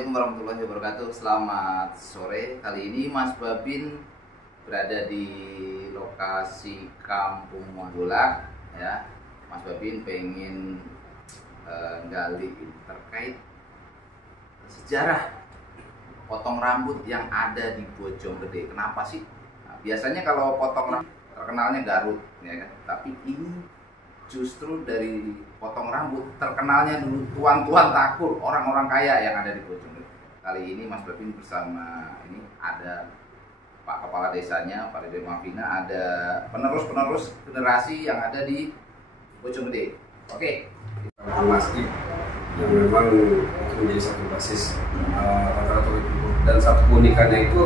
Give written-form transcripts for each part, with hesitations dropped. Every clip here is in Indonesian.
Assalamualaikum warahmatullahi wabarakatuh. Selamat sore. Kali ini Mas Babin berada di lokasi Kampung Mondolak, ya. Mas Babin pengen gali terkait sejarah potong rambut yang ada di Bojonggede. Kenapa sih? Nah, biasanya kalau potong rambut terkenalnya Garut, ya kan? Tapi ini justru dari potong rambut terkenalnya dulu tuan-tuan Takur, orang-orang kaya yang ada di Bojonggede. Kali ini Mas Babin bersama ini ada Pak Kepala Desanya, Pak Dede Mafina, ada penerus-penerus generasi yang ada di Bojonggede. Oke. Masjid yang memang menjadi satu basis rata-rata dan satu keunikannya itu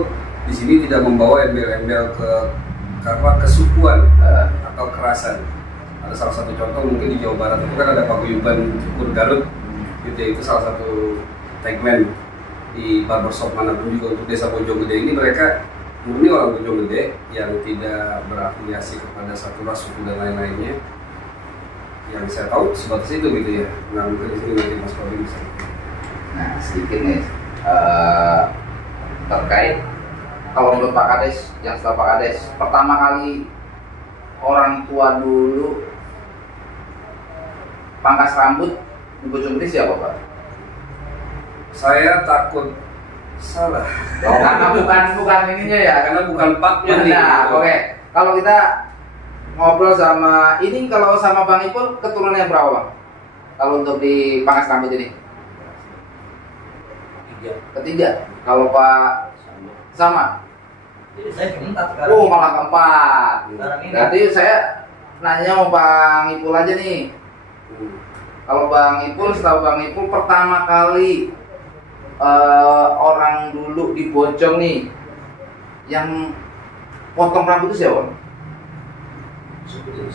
di sini tidak membawa embel-embel karena kesukuan atau kerasan. Ada salah satu contoh mungkin di Jawa Barat itu kan ada paguyuban cukur Garut, gitu ya, itu salah satu tagline di barbershop manapun juga untuk desa Bojonggede ini. Mereka murni orang Bojonggede yang tidak berafiliasi kepada satu ras, suku dan lain-lainnya. Yang saya tahu sebatas itu gitu ya. Nah mungkin di sini nanti Mas Babin bisa. Nah sedikit nih terkait kalau menurut Pak Kades, yang setelah Pak Kades pertama kali orang tua dulu pangkas rambut di Bojonggede siapa Pak? Saya takut salah. Oh, karena bukan ininya ya, Karena bukan paknya nih. Nah, oke. Kalau kita ngobrol sama ini, kalau sama Bang Ipul keturunannya berapa Bang? Kalau untuk di pangkas rambut ini? Ketiga. Kalau Pak sama? Jadi saya keempat sekarang. Oh, malah keempat. Sekarang ini. Berarti saya nanya mau Bang Ipul aja nih. Kalau Bang Ipul, setahu Bang Ipul pertama kali orang dulu di Bojong nih yang potong rambut itu siapa? Sebutin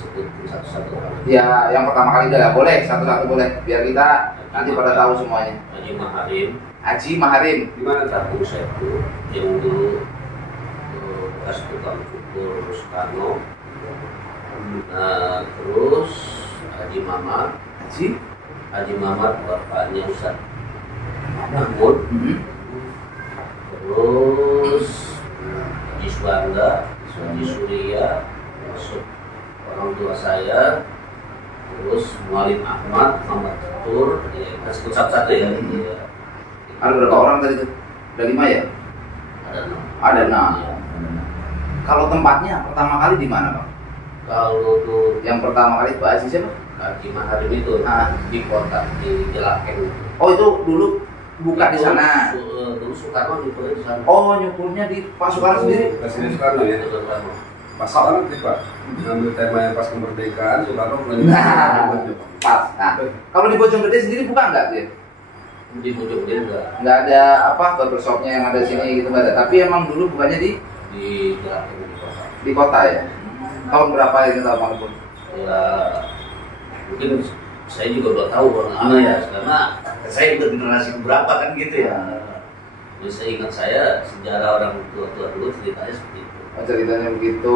satu-satu. Ya, yang pertama kali dah boleh, satu-satu boleh, biar kita nanti pada tahu semuanya. Haji Maharim, Haji Maharim. Di mana tak? Tahu saya tuh yang dulu bekas tukang cukur Soekarno. Nah, terus Haji Mamat, Haji Mamat bapaknya Ustaz Mahmud. Terus Haji Suwanda, Haji Surya, masuk orang tua saya. Terus Mualim Ahmad, Muhammad Ketur, ya, kan sebut satu-satu ya. Ya. Ada berapa orang tadi tuh? Ada 5 ya? Ada 6. Ada 6. Ya. Kalau tempatnya pertama kali di mana Bang? Kalau tuh Yang pertama kali Pak Haji siapa? Haji Maharim itu di kota di Jelaken. Oh itu dulu buka di sana. Dulu Soekarno nyukurnya di sana. Oh nyukurnya di Pak Soekarno sendiri. Presiden Soekarno ya. Soekarno. Pas banget nih Pak. Ngambil temanya pas kemerdekaan Soekarno Nah, pas. Nah, kalau di Bojonggede sendiri buka nggak dia? Di Bojonggede enggak. Nggak ada apa barbershopnya yang ada sini gitu nggak ada. Tapi emang dulu bukannya di Jelaken di kota. kota ya. Tahun berapa ini tahu Bang Ipul? Ya mungkin saya juga belum tahu mana ya, karena saya udah generasi keberapa kan gitu ya. Jadi saya ingat sejarah orang tua-tua dulu ceritanya seperti itu. Oh, ceritanya begitu.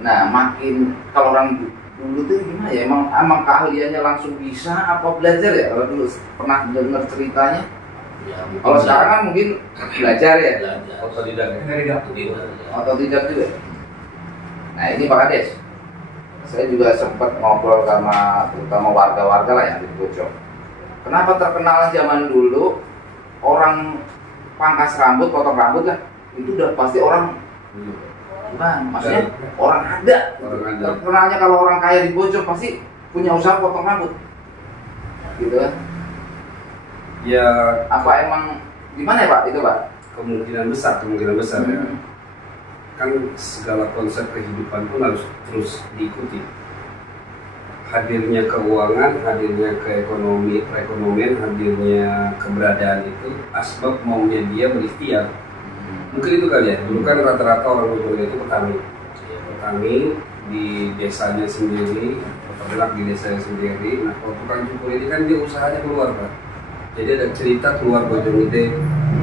Nah, makin kalau orang dulu tuh gimana ya? Emang keahliannya langsung bisa apa belajar ya? Kalau dulu pernah dengar ceritanya. Ya, Kalau sekarang kan mungkin belajar ya. belajar. Otodidak. Otodidak juga. Nah ini Pak Kades, saya juga sempat ngobrol sama terutama warga-warga lah yang di Bojong. Kenapa terkenal zaman dulu orang pangkas rambut, potong rambut kan itu udah pasti orang bukan, maksudnya orang ada. Terkenalnya kalau orang kaya di Bojong pasti punya usaha potong rambut, gitu kan? Ya Apa emang gimana ya Pak itu Pak? kemungkinan besar ya. Kan segala konsep kehidupan pun harus terus diikuti. Hadirnya keuangan, hadirnya perekonomian, hadirnya keberadaan itu asbab maunya dia berikhtiar. Mungkin itu kali ya. Dulu kan rata-rata orang Bojonggede itu petani di desanya sendiri, peternak di desanya sendiri. Nah kalau tukang cukur ini kan dia usahanya keluar Pak. Jadi ada cerita keluar Bojonggede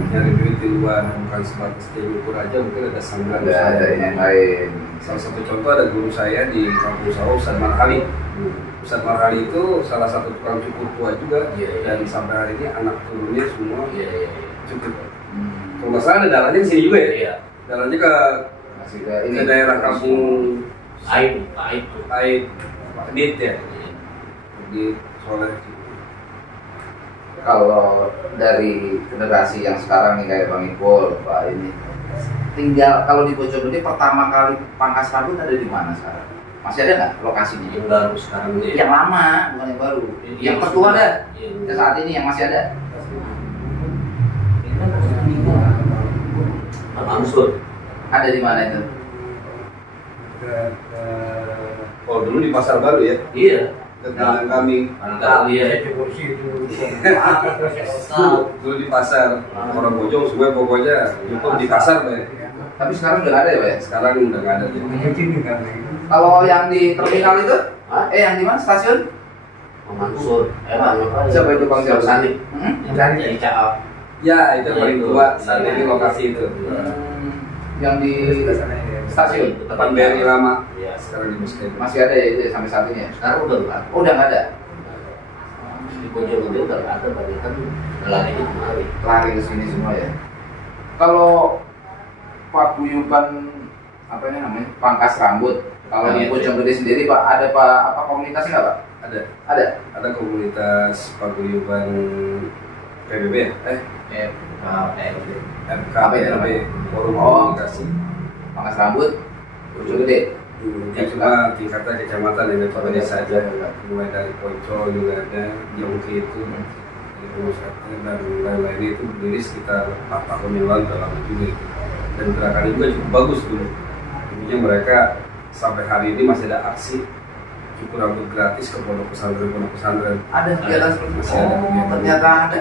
nyari duit di luar, bukan sebatas dia ukur aja, mungkin ada sambungan. Ada yang lain. Salah satu contoh ada guru saya di Kampung Sawah, Ustadz Marhali. Ustadz Marhali itu salah satu tukang cukur tua juga, dan sampai hari ini anak turunnya semua cukur. Kalau nggak salah ada darahnya di sini juga ya? Darahnya ke Masih ke ini. ke daerah kampung Aib. Kedit ya, di Soleh. Kalau dari generasi yang sekarang nih kayak Bang Ipul, Pak ini tinggal kalau di Bojonggede pertama kali pangkas rambut ada di mana sekarang? Masih ada nggak lokasinya? Yang baru sekarang ini. Yang lama, bukan yang baru. Yang tertua ada. Yang saat ini yang masih ada. Pak Mansur. Ada di mana itu? Oh dulu di Pasar Baru ya? Iya. Tetangga kami. Mantap iya. Dulu di pasar, orang Bojong semua pokoknya cukup di pasar Pak ya. Tapi sekarang udah nggak ada ya, Pak? Sekarang udah nggak ada. Kalau yang di terminal itu? Yang di mana? Stasiun? Pak Mansur. Siapa itu Bang Siapa? Sandi. Yang Sandi. Dari Caal. Ya itu yang paling tua saat ini lokasi itu. Yang di stasiun? Depan BRI lama. Iya. Sekarang di Muslim. Masih ada ya itu ya, sampai saat ini ya? Sekarang udah nggak. Oh, udah nggak ada? Di Bojonggede udah nggak ada, banyak kan larinya kemari. Lari ke sini semua ya. Kalau paguyuban apa ini namanya? Pangkas rambut. Kalau di Bojonggede sendiri Pak, ada apa komunitas nggak Pak? Ada. Ada. Ada komunitas paguyuban PBB ya? FKPLB, Forum Komunikasi. Pangkas rambut Bojonggede. Ya cuma tingkatnya kecamatan yang metode desa aja, mulai dari Poncol juga ada, Yongki itu, dari Pemusatan dan lain-lain itu berdiri sekitar 4 tahun yang lalu dalam juga, dan gerakannya juga cukup bagus dulu. Intinya mereka sampai hari ini masih ada aksi cukur rambut gratis ke pondok pesantren. Ada kegiatan seperti itu. Masih ada kegiatan. Ternyata ada.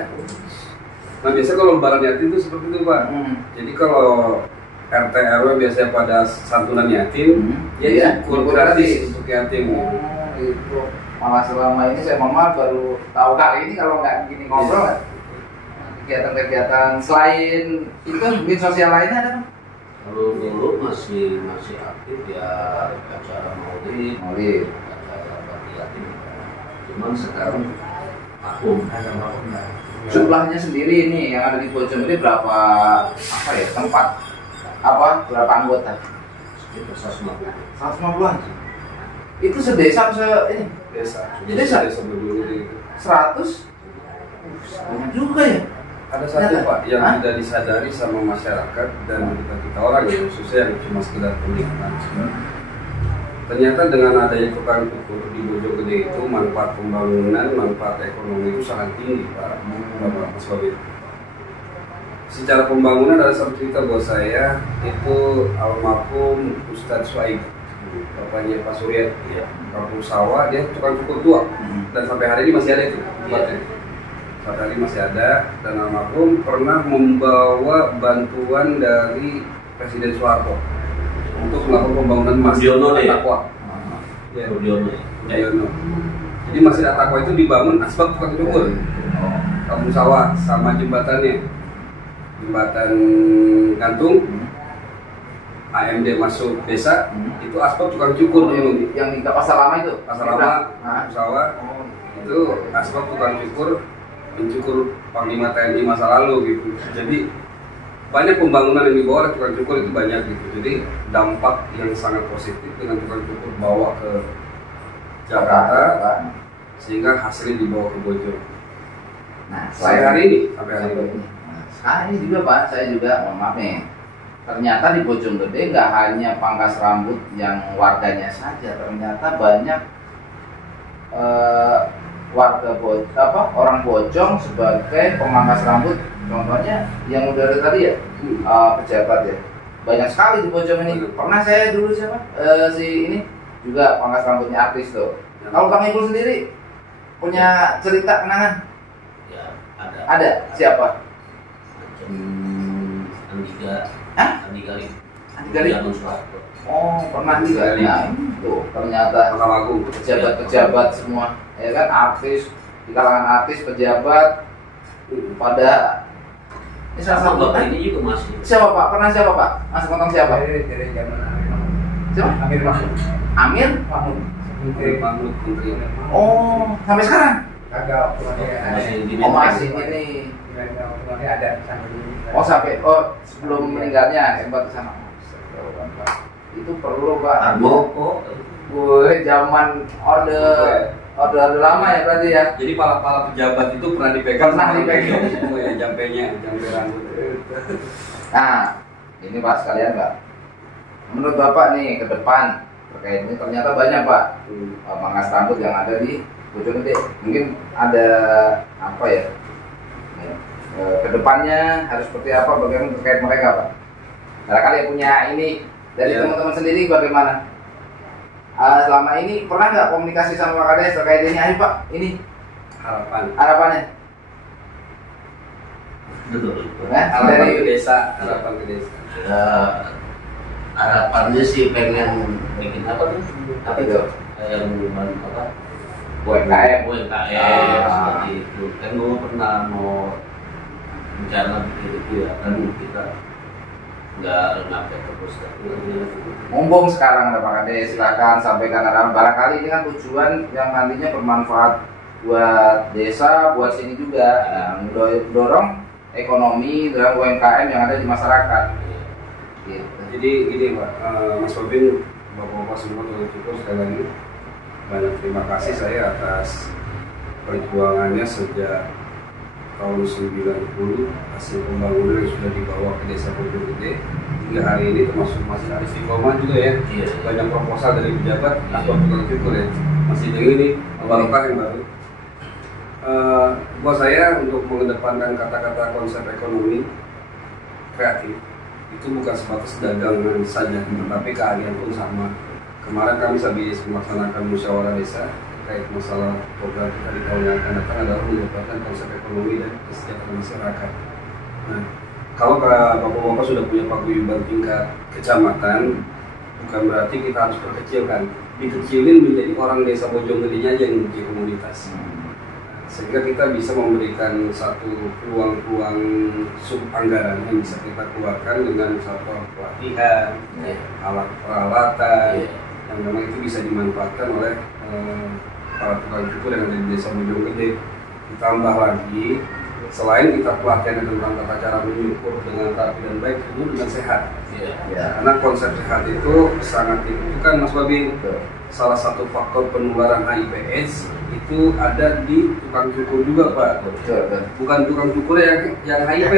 Nah biasanya kalau lebaran yatim itu seperti itu Pak. Jadi kalau RT RW biasanya pada santunan yatim, Iya, cukur gratis untuk yatim. Itu malah selama ini saya mama baru tahu kali ini kalau nggak gini ngobrol nggak. Kegiatan-kegiatan selain itu mungkin sosial lainnya ada Bang? Kalau dulu masih aktif ya acara maulid, acara bakti yatim. Cuman sekarang vakum. Jumlahnya sendiri ini yang ada di Bojonggede berapa tempat berapa anggota? Sekitar 150. 150 aja. Itu sedesa ini Desa Bojonggede. 100 banyak juga ya. Ada satu Pak yang tidak disadari sama masyarakat dan kita orang ya, khususnya yang cuma sekedar pendidikan. Ternyata dengan adanya tukang cukur di Bojonggede itu manfaat pembangunan, manfaat ekonomi itu sangat tinggi Pak Mas Babi. Secara pembangunan ada satu cerita buat saya, itu almarhum Ustadz Suaib, bapaknya Pak Surya, Kampung Sawah, dia tukang cukur tua, dan sampai hari ini masih ada itu tempatnya. Sampai hari ini masih ada, dan almarhum pernah membawa bantuan dari Presiden Soeharto untuk melakukan pembangunan masjid At-Taqwa. Jadi masjid At-Taqwa itu dibangun asbab tukang cukur. Kampung Sawah sama jembatannya, jembatan gantung, AMD masuk desa, itu asbab tukang cukur dulu. Yang di pasar lama itu? Pasar lama, Kampung Sawah, itu asbab tukang cukur, mencukur Panglima TNI masa lalu gitu. Jadi banyak pembangunan yang dibawa oleh tukang cukur itu banyak gitu. Jadi dampak yang sangat positif dengan tukang cukur bawa ke Jakarta, sehingga hasilnya dibawa ke Bojong. Nah, sampai hari ini. Sekarang ini juga Pak, saya juga mohon maaf nih. Ternyata di Bojonggede nggak hanya pangkas rambut yang warganya saja, ternyata banyak orang Bojong sebagai pemangkas rambut. Contohnya yang udah ada tadi ya, pejabat ya. Banyak sekali di Bojong ini. Pernah saya dulu si ini juga pangkas rambutnya artis tuh. Kalau Bang Ipul sendiri punya cerita kenangan? Ya, ada. Ada. Siapa? Andika Gali. Oh, pernah juga. Nah, itu ternyata pejabat-pejabat semua, ya kan, artis, di kalangan artis, pejabat pada Ini salah Sama satu. bapak ini juga masih. Siapa Pak? Pernah siapa Pak? Masih potong siapa? Dari zaman Amir Mahmud. Siapa? Amir Mahmud. Amir? Mahmud. Menteri Mahmud, Menteri. Oh, sampai sekarang? Kagak pokoknya Masih di Oh masih ini. pokoknya ada sampai dulu. Oh sampai sebelum meninggalnya sempat ke sana. Itu perlu Pak. Harmoko. Woi, zaman orde lama ya berarti ya. Jadi pala-pala pejabat itu pernah dipegang. Pernah dipegang. Semua ya, jampe rambut. Nah, ini Pak sekalian Pak. Menurut Bapak nih ke depan terkait ini ternyata banyak Pak pangkas rambut yang ada di Bojonggede. Mungkin ada apa ya? Ke depannya harus seperti apa? Bagaimana terkait mereka Pak? Barangkali yang punya ini dari Ya. teman-teman sendiri bagaimana? Selama ini pernah nggak komunikasi sama Pak Kades terkait ini? Ayo Pak, ini harapannya. Betul. Nah, Harapan dari ke desa, harapan ke desa. Ya, harapannya sih pengen bikin apa tuh? Apa itu? Yang apa? UMKM. UMKM seperti itu. Kan gue pernah mau rencana bikin itu ya, kan kita nggak ngapain terus kan. Mumpung sekarang ada Pak Kades, silakan sampaikan harapan. Barangkali ini kan tujuan yang nantinya bermanfaat buat desa, buat sini juga. Nah, dorong ekonomi dan UMKM yang ada di masyarakat. Gitu. Jadi gini Pak, Mas Robin, Bapak-bapak semua turut syukur sekali lagi. Banyak terima kasih saya atas perjuangannya sejak tahun 90 hasil pembangunan yang sudah dibawa ke desa Bojonggede hingga hari ini, termasuk masih ada istiqomah juga ya. Iya. Banyak proposal dari pejabat, Bapak turut syukur ya. Masih dengan ini barokah yang baru. Buat saya untuk mengedepankan kata-kata konsep ekonomi kreatif itu bukan sebatas dagangan saja, tetapi keahlian pun sama. Kemarin kami habis melaksanakan musyawarah desa terkait masalah program kita di tahun yang akan datang adalah mengedepankan konsep ekonomi dan kesejahteraan masyarakat. Nah, kalau bapak-bapak sudah punya paguyuban tingkat kecamatan, bukan berarti kita harus berkecilkan. Dikecilin menjadi orang desa Bojonggede aja yang menjadi komunitas. Sehingga kita bisa memberikan satu peluang-peluang sub anggaran yang bisa kita keluarkan dengan misalkan pelatihan, alat peralatan yang memang itu bisa dimanfaatkan oleh para tukang cukur yang ada di desa Bojonggede. Ditambah lagi, selain kita pelatihan tentang tata cara menyukur dengan rapi dan baik, itu dengan sehat. Ya. Karena konsep sehat itu sangat dibutuhkan Mas Babi. Salah satu faktor penularan HIV/AIDS itu ada di tukang cukur juga Pak. Betul. Bukan tukang cukur yang HIV,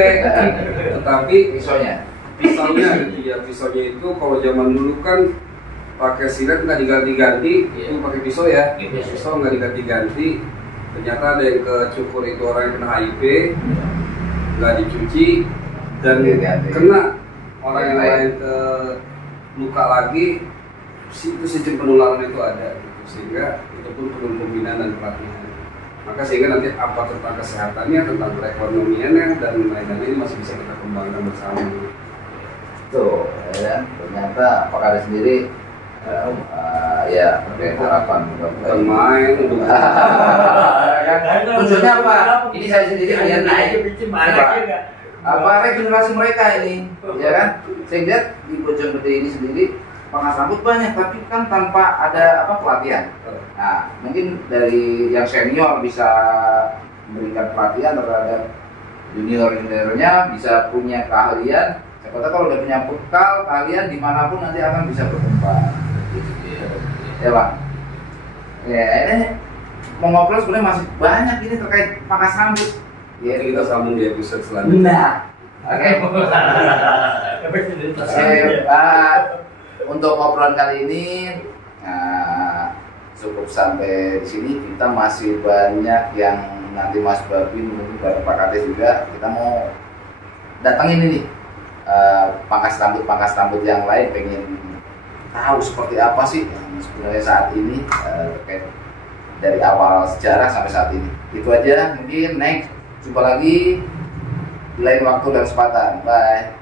tetapi Pisaunya. pisaunya gitu ya. Pisaunya itu kalau zaman dulu kan pakai silet nggak diganti-ganti, itu pakai pisau ya. Pisau nggak diganti-ganti. Ternyata ada yang ke cukur itu orang yang kena HIV, nggak dicuci dan kena orang yang lain ke luka lagi. Itu sistem penularan itu ada gitu. Sehingga itu pun perlu pembinaan dan pelatihan. Maka sehingga nanti apa tentang kesehatannya, tentang perekonomiannya dan lain-lain ini masih bisa kita kembangkan bersama. Tuh, ya, ternyata Pak Kades sendiri ya terkait harapan Bukan main untuk tujuannya apa? Ini saya sendiri lihat naik apa regenerasi mereka ini, ya kan? Sehingga di Bojonggede ini sendiri pangkas rambut banyak, tapi kan tanpa ada pelatihan. Nah, mungkin dari yang senior bisa memberikan pelatihan terhadap junior-juniornya, bisa punya keahlian. Siapa tahu kalau udah punya bekal keahlian dimanapun nanti akan bisa berkembang. Ya Bang. Ya ini mau ngobrol sebenarnya masih banyak ini terkait pangkas rambut. Ya kita sambung di episode selanjutnya. Nah, oke. Untuk obrolan kali ini cukup sampai di sini. Kita masih banyak yang nanti Mas Babin mungkin dari Pak Kades juga kita mau datangin ini pangkas rambut yang lain, pengen tahu seperti apa sih yang sebenarnya saat ini terkait dari awal sejarah sampai saat ini. Itu aja, mungkin next jumpa lagi di lain waktu dan kesempatan. Bye.